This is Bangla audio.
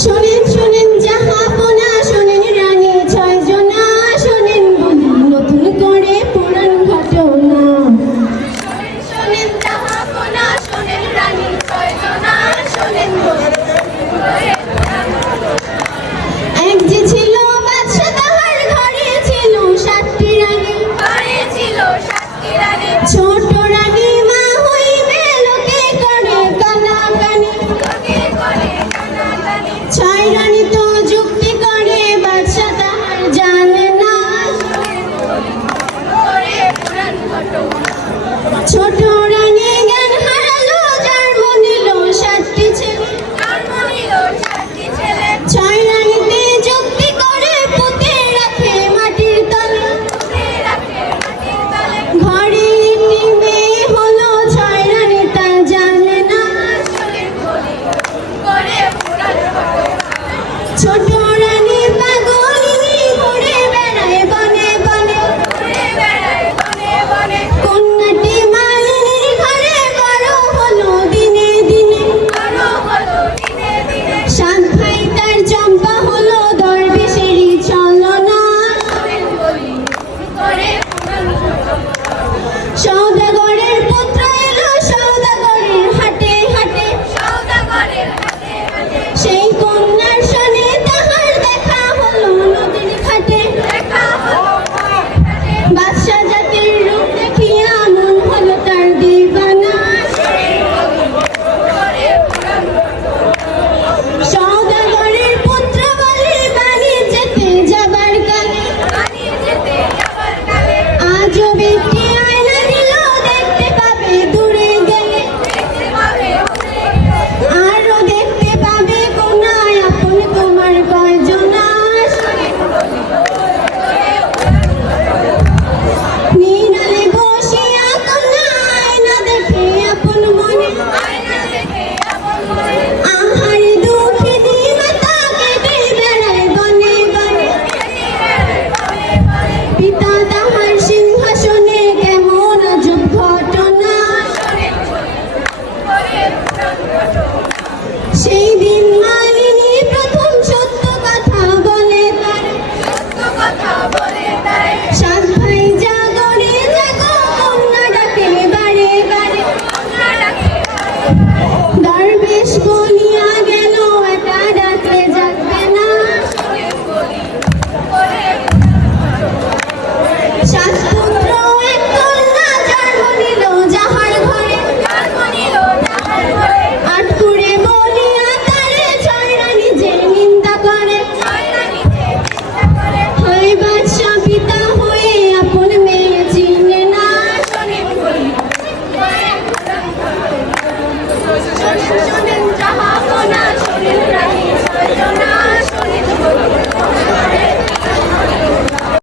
শোনেন শোনেন জাহাপনা, শোনেন রানী ছয় জনা, শোনেন বলি নতুন করে পুরাণ ঘটনা। শোনেন শোনেন জাহাপনা, শোনেন রানী ছয় জনা, শোনেন বলি নতুন করে পুরাণ ঘটনা। এক যে ছিল বাদশা, তাহার ঘরে ছিল 7টি রানী, ঘরে ছিল 7টি রানী। ছোট রানী মা হইবে লোকে করে কানাকানি, লোকে করে কানাকানি। 6 রানী তো যুক্তি করে বাদশা তাহার জানে না, করে পুরাণ ঘটনা। ছোট রানী জ্ঞান হারালো, জন্ম নিল 7টি ছেলে, জন্ম নিল 7টি ছেলে। 6 রানীতে যুক্তি করে পুঁতে রাখে মাটির তলে, পুঁতে রাখে মাটির তলে। ঘরে একটি মেয়ে হলো, 6 রানী তা জানে না, করে পুরাণ ঘটনা। ছোট